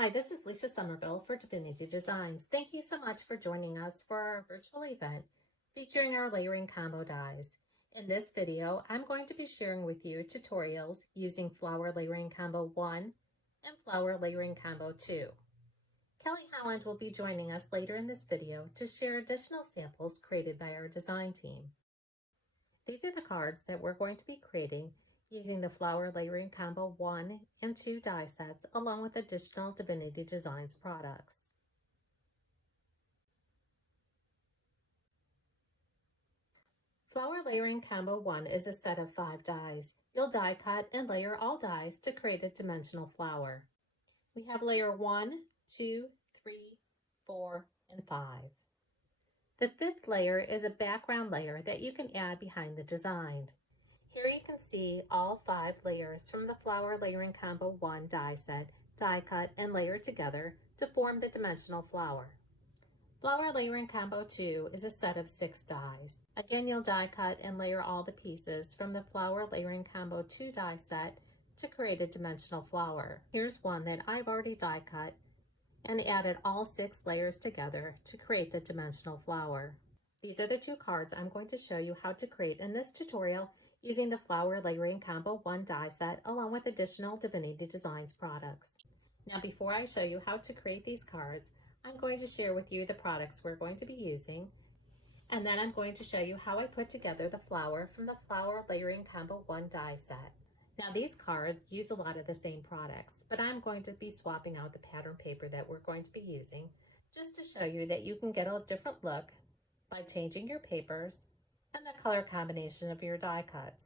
Hi, this is Lisa Somerville for Divinity Designs. Thank you so much for joining us for our virtual event featuring our layering combo dies. In this video, I'm going to be sharing with you tutorials using Flower Layering Combo 1 and Flower Layering Combo 2. Kelly Holland will be joining us later in this video to share additional samples created by our design team. These are the cards that we're going to be creating using the Flower Layering Combo 1 and 2 die sets along with additional Divinity Designs products. Flower Layering Combo 1 is a set of 5 dies. You'll die cut and layer all dies to create a dimensional flower. We have layer 1, 2, 3, 4, and 5. The 5th layer is a background layer that you can add behind the design. Here you can see all 5 layers from the Flower Layering Combo 1 die set, die cut and layered together to form the dimensional flower. Flower Layering Combo 2 is a set of 6 dies. Again, you'll die cut and layer all the pieces from the Flower Layering Combo 2 die set to create a dimensional flower. Here's one that I've already die cut and added all 6 layers together to create the dimensional flower. These are the 2 cards I'm going to show you how to create in this tutorial using the Flower Layering Combo 1 die set along with additional Divinity Designs products. Now before I show you how to create these cards, I'm going to share with you the products we're going to be using, and then I'm going to show you how I put together the flower from the Flower Layering Combo 1 die set. Now these cards use a lot of the same products, but I'm going to be swapping out the pattern paper that we're going to be using just to show you that you can get a different look by changing your papers and the color combination of your die cuts.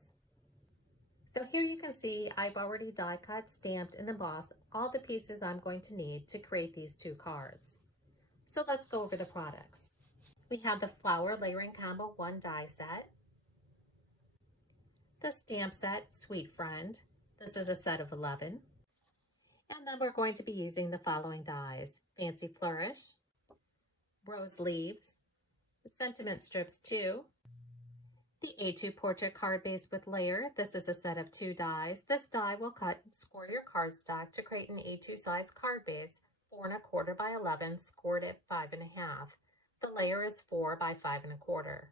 So here you can see I've already die cut, stamped, and embossed all the pieces I'm going to need to create these 2 cards. So let's go over the products. We have the Flower Layering Combo 1 die set, the stamp set Sweet Friend. This is a set of 11. And then we're going to be using the following dies: Fancy Flourish, Rose Leaves, Sentiment Strips 2, the A2 Portrait Card Base with Layer. This is a set of 2 dies. This die will cut and score your cardstock to create an A2 size card base, 4 1/4 by 11, scored at 5 1/2. The layer is 4 by 5 1/4.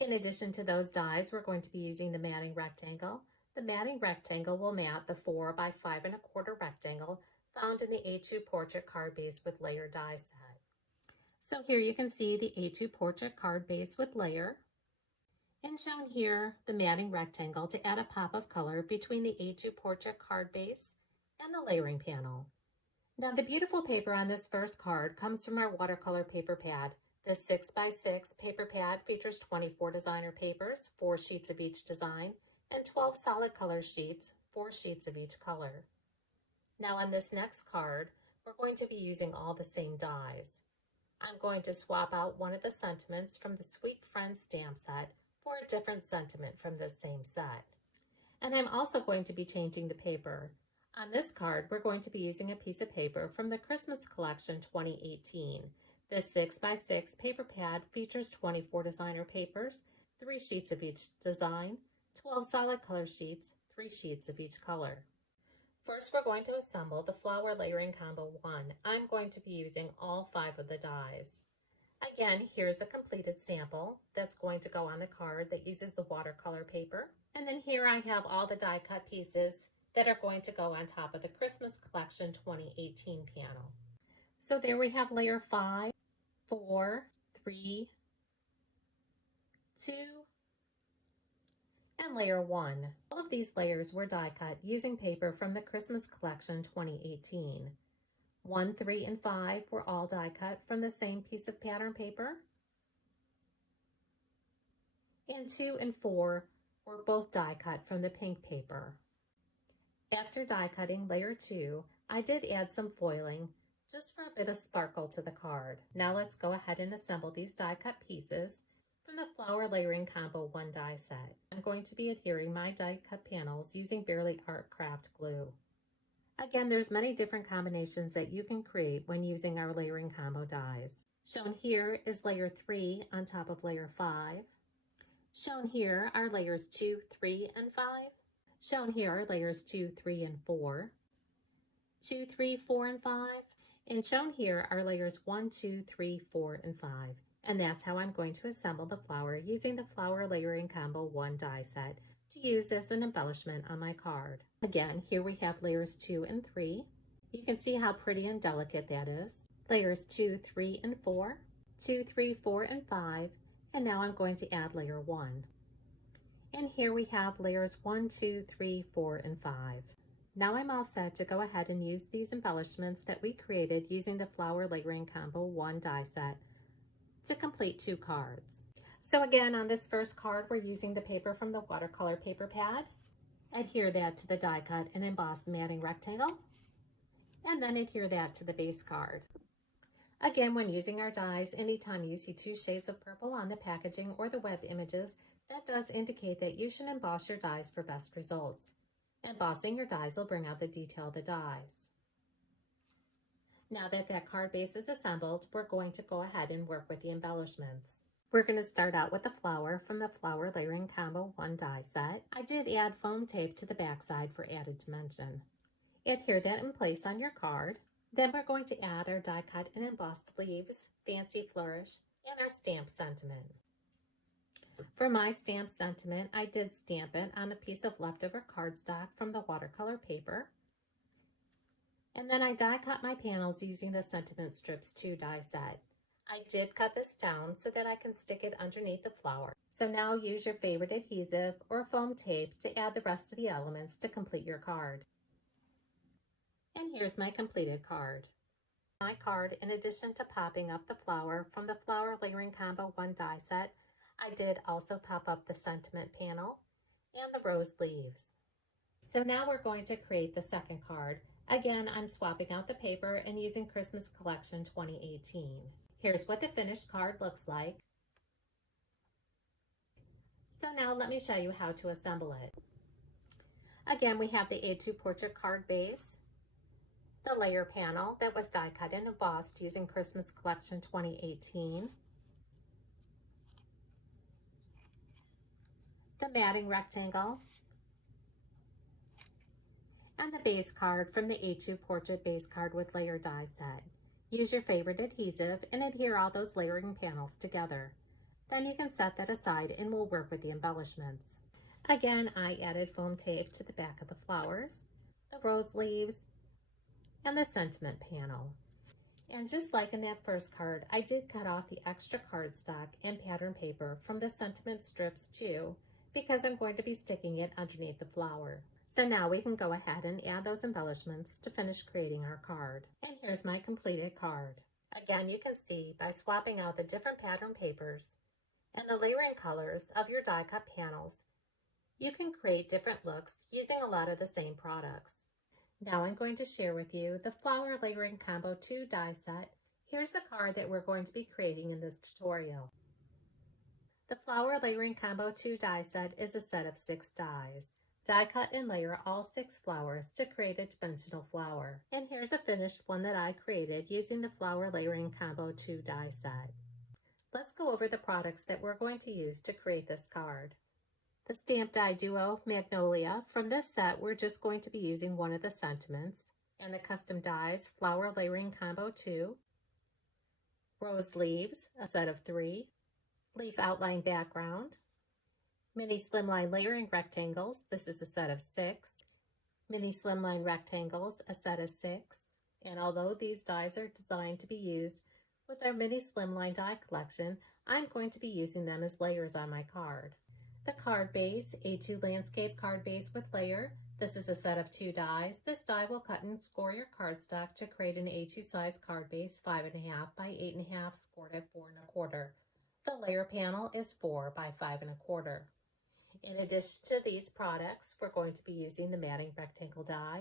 In addition to those dies, we're going to be using the matting rectangle. The matting rectangle will mat the 4 by 5 1/4 rectangle found in the A2 Portrait Card Base with Layer die set. So here you can see the A2 Portrait Card Base with Layer, and shown here the matting rectangle to add a pop of color between the A2 Portrait Card Base and the layering panel. Now the beautiful paper on this first card comes from our watercolor paper pad. This 6x6 paper pad features 24 designer papers, 4 sheets of each design, and 12 solid color sheets, 4 sheets of each color. Now on this next card, we're going to be using all the same dies. I'm going to swap out one of the sentiments from the Sweet Friend stamp set for a different sentiment from this same set. And I'm also going to be changing the paper. On this card, we're going to be using a piece of paper from the Christmas Collection 2018. This 6x6 paper pad features 24 designer papers, 3 sheets of each design, 12 solid color sheets, 3 sheets of each color. First, we're going to assemble the Flower Layering Combo 1. I'm going to be using all 5 of the dies. Again, here's a completed sample that's going to go on the card that uses the watercolor paper. And then here I have all the die cut pieces that are going to go on top of the Christmas Collection 2018 panel. So there we have layer 5, 4, 3, 2, and layer 1. All of these layers were die cut using paper from the Christmas Collection 2018. 1, 3, and 5 were all die cut from the same piece of pattern paper. And 2 and 4 were both die cut from the pink paper. After die cutting layer 2, I did add some foiling just for a bit of sparkle to the card. Now let's go ahead and assemble these die cut pieces from the Flower Layering Combo 1 die set. I'm going to be adhering my die cut panels using Bearly Art Craft glue. Again, there's many different combinations that you can create when using our layering combo dies. Shown here is layer 3 on top of layer 5. Shown here are layers 2, 3, and 5. Shown here are layers 2, 3, and 4. 2, 3, 4, and 5. And shown here are layers 1, 2, 3, 4, and 5. And that's how I'm going to assemble the flower using the Flower Layering Combo 1 die set to use as an embellishment on my card. Again, here we have layers 2 and 3. You can see how pretty and delicate that is. Layers 2, 3, and 4. 2, 3, 4, and 5. And now I'm going to add layer 1. And here we have layers 1, 2, 3, 4, and 5. Now I'm all set to go ahead and use these embellishments that we created using the Flower Layering Combo 1 die set to complete 2 cards. So again, on this first card, we're using the paper from the watercolor paper pad. Adhere that to the die cut and embossed matting rectangle, and then adhere that to the base card. Again, when using our dies, anytime you see 2 shades of purple on the packaging or the web images, that does indicate that you should emboss your dies for best results. Embossing your dies will bring out the detail of the dies. Now that that card base is assembled, we're going to go ahead and work with the embellishments. We're going to start out with the flower from the Flower Layering Combo 1 die set. I did add foam tape to the back side for added dimension. Adhere that in place on your card. Then we're going to add our die cut and embossed leaves, fancy flourish, and our stamp sentiment. For my stamp sentiment, I did stamp it on a piece of leftover cardstock from the watercolor paper. And then I die cut my panels using the Sentiment Strips 2 die set. I did cut this down so that I can stick it underneath the flower. So now use your favorite adhesive or foam tape to add the rest of the elements to complete your card. And here's my completed card. My card, in addition to popping up the flower from the Flower Layering Combo 1 die set, I did also pop up the sentiment panel and the rose leaves. So now we're going to create the second card. Again, I'm swapping out the paper and using Christmas Collection 2018. Here's what the finished card looks like. So now let me show you how to assemble it. Again, we have the A2 portrait card base, the layer panel that was die cut and embossed using Christmas Collection 2018, the matting rectangle, and the base card from the A2 portrait base card with layer die set. Use your favorite adhesive and adhere all those layering panels together. Then you can set that aside and we'll work with the embellishments. Again, I added foam tape to the back of the flowers, the rose leaves, and the sentiment panel. And just like in that first card, I did cut off the extra cardstock and pattern paper from the Sentiment Strips 2 because I'm going to be sticking it underneath the flower. So now we can go ahead and add those embellishments to finish creating our card. And here's my completed card. Again, you can see by swapping out the different pattern papers and the layering colors of your die cut panels, you can create different looks using a lot of the same products. Now I'm going to share with you the Flower Layering Combo 2 die set. Here's the card that we're going to be creating in this tutorial. The Flower Layering Combo 2 die set is a set of 6 dies. Die cut and layer all 6 flowers to create a dimensional flower. And here's a finished one that I created using the Flower Layering Combo 2 die set. Let's go over the products that we're going to use to create this card. The Stamp Die Duo Magnolia. From this set, we're just going to be using one of the sentiments. And the Custom Dies Flower Layering Combo 2. Rose Leaves, a set of 3. Leaf Outline Background. Mini Slimline Layering Rectangles. This is a set of 6. Mini Slimline Rectangles, a set of 6. And although these dies are designed to be used with our Mini Slimline die collection, I'm going to be using them as layers on my card. The card base, A2 Landscape Card Base with Layer. This is a set of 2 dies. This die will cut and score your cardstock to create an A2 size card base, 5.5 by 8.5, scored at 4.25. The layer panel is 4 by 5.25. In addition to these products, we're going to be using the matting rectangle die.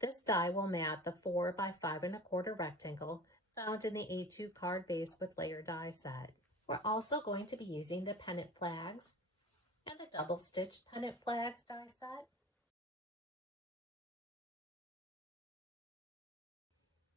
This die will mat the 4 by 5.25 rectangle found in the A2 card base with layer die set. We're also going to be using the pennant flags and the double stitched pennant flags die set.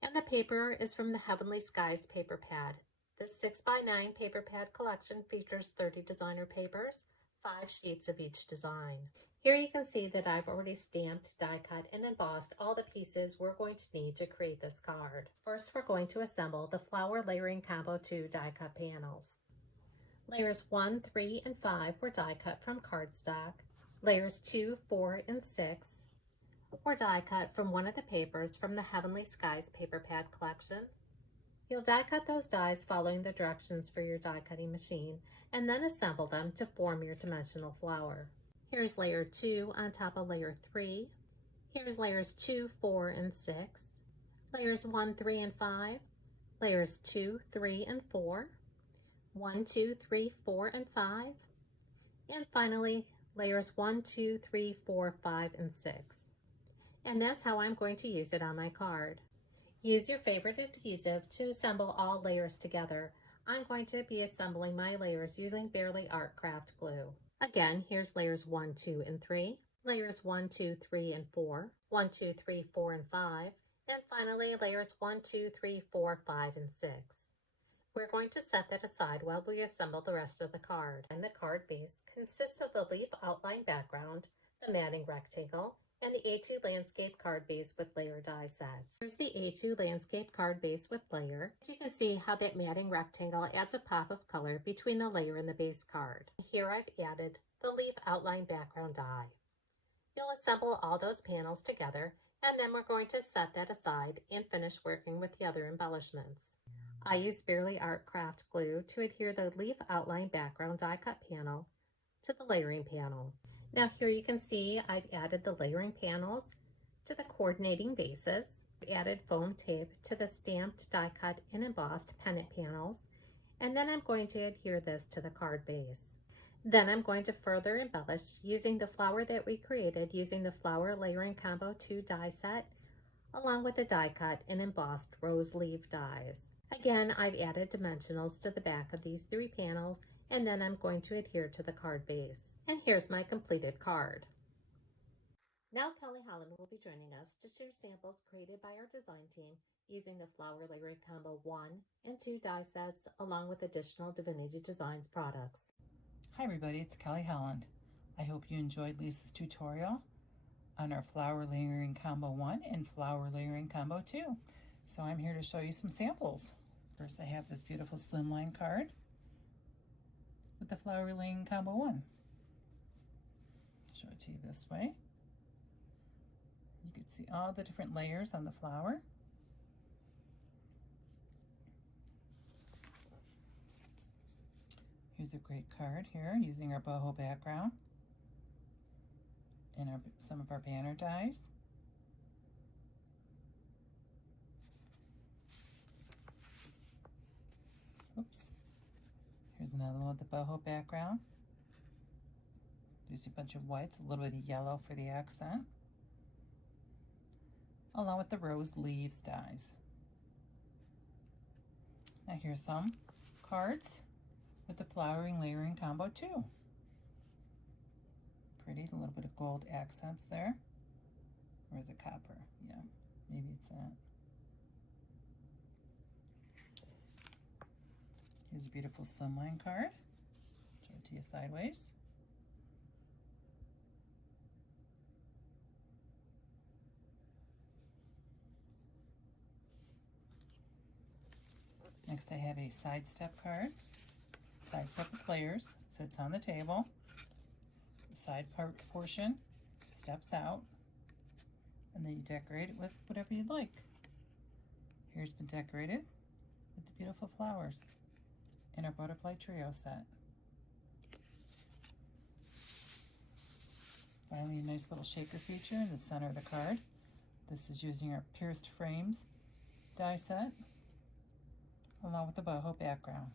And the paper is from the Heavenly Skies paper pad. This 6x9 paper pad collection features 30 designer papers, 5 sheets of each design. Here you can see that I've already stamped, die cut, and embossed all the pieces we're going to need to create this card. First, we're going to assemble the Flower Layering Combo 2 die cut panels. Layers 1, 3, and 5 were die cut from cardstock. Layers 2, 4, and 6 were die cut from one of the papers from the Heavenly Skies paper pad collection. You'll die cut those dies following the directions for your die cutting machine and then assemble them to form your dimensional flower. Here's layer 2 on top of layer 3. Here's layers 2, 4, and 6. Layers 1, 3, and 5. Layers 2, 3, and 4. 1, 2, 3, 4, and 5. And finally, layers 1, 2, 3, 4, 5, and 6. And that's how I'm going to use it on my card. Use your favorite adhesive to assemble all layers together. I'm going to be assembling my layers using Bearly Art Craft glue. Again, here's layers 1, 2, and 3, layers 1, 2, 3, and 4, 1, 2, 3, 4, and 5, and finally layers 1, 2, 3, 4, 5, and 6. We're going to set that aside while we assemble the rest of the card. And the card base consists of the leaf outline background, the matting rectangle, and the A2 landscape card base with layer die sets. Here's the A2 landscape card base with layer. You can see how that matting rectangle adds a pop of color between the layer and the base card. Here I've added the leaf outline background die. You'll assemble all those panels together, and then we're going to set that aside and finish working with the other embellishments. I use Bearly Art Craft glue to adhere the leaf outline background die cut panel to the layering panel. Now here you can see I've added the layering panels to the coordinating bases. I've added foam tape to the stamped, die cut, and embossed pennant panels, and then I'm going to adhere this to the card base. Then I'm going to further embellish using the flower that we created using the Flower Layering Combo 2 die set, along with the die cut and embossed rose leaf dies. Again, I've added dimensionals to the back of these 3 panels, and then I'm going to adhere to the card base. And here's my completed card. Now Kelly Holland will be joining us to share samples created by our design team using the Flower Layering Combo 1 and 2 die sets, along with additional Divinity Designs products. Hi everybody, it's Kelly Holland. I hope you enjoyed Lisa's tutorial on our Flower Layering Combo 1 and Flower Layering Combo 2. So I'm here to show you some samples. First I have this beautiful slimline card with the Flower Layering Combo 1. Show it to you this way. You can see all the different layers on the flower. Here's a great card here using our boho background and some of our banner dies. Oops. Here's another one with the boho background. There's a bunch of whites, a little bit of yellow for the accent, along with the rose leaves dies. Now here's some cards with the Flowering Layering Combo 2. Pretty, a little bit of gold accents there. Or is it copper? Yeah, maybe it's that. Here's a beautiful slimline card. Show it to you sideways. Next I have a sidestep card. Sidestep with layers, sits on the table. The side portion steps out, and then you decorate it with whatever you'd like. Here's been decorated with the beautiful flowers in our butterfly trio set. Finally, a nice little shaker feature in the center of the card. This is using our pierced frames die set, along with the boho background.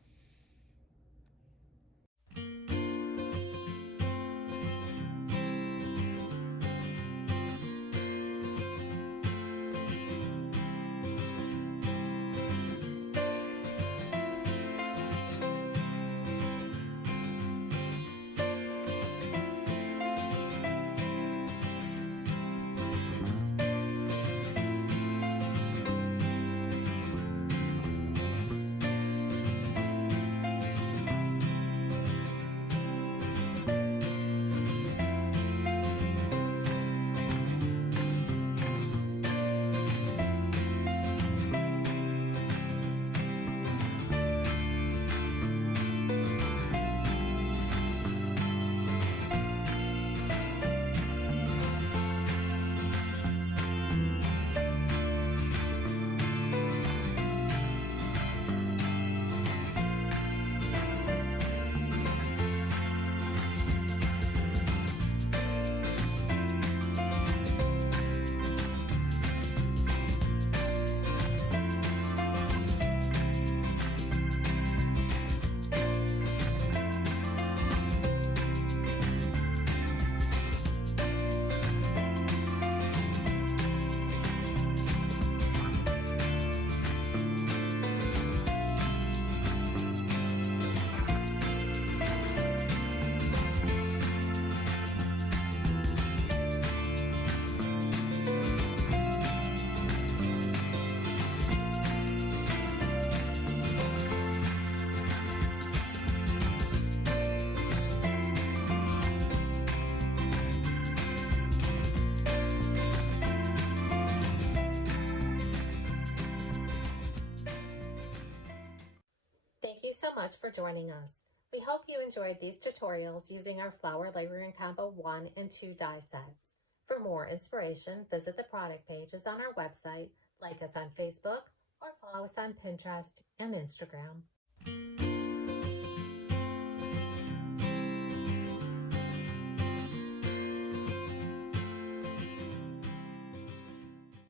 you so much for joining us. We hope you enjoyed these tutorials using our Flower Layering Combo 1 and 2 die sets. For more inspiration, visit the product pages on our website, like us on Facebook, or follow us on Pinterest and Instagram.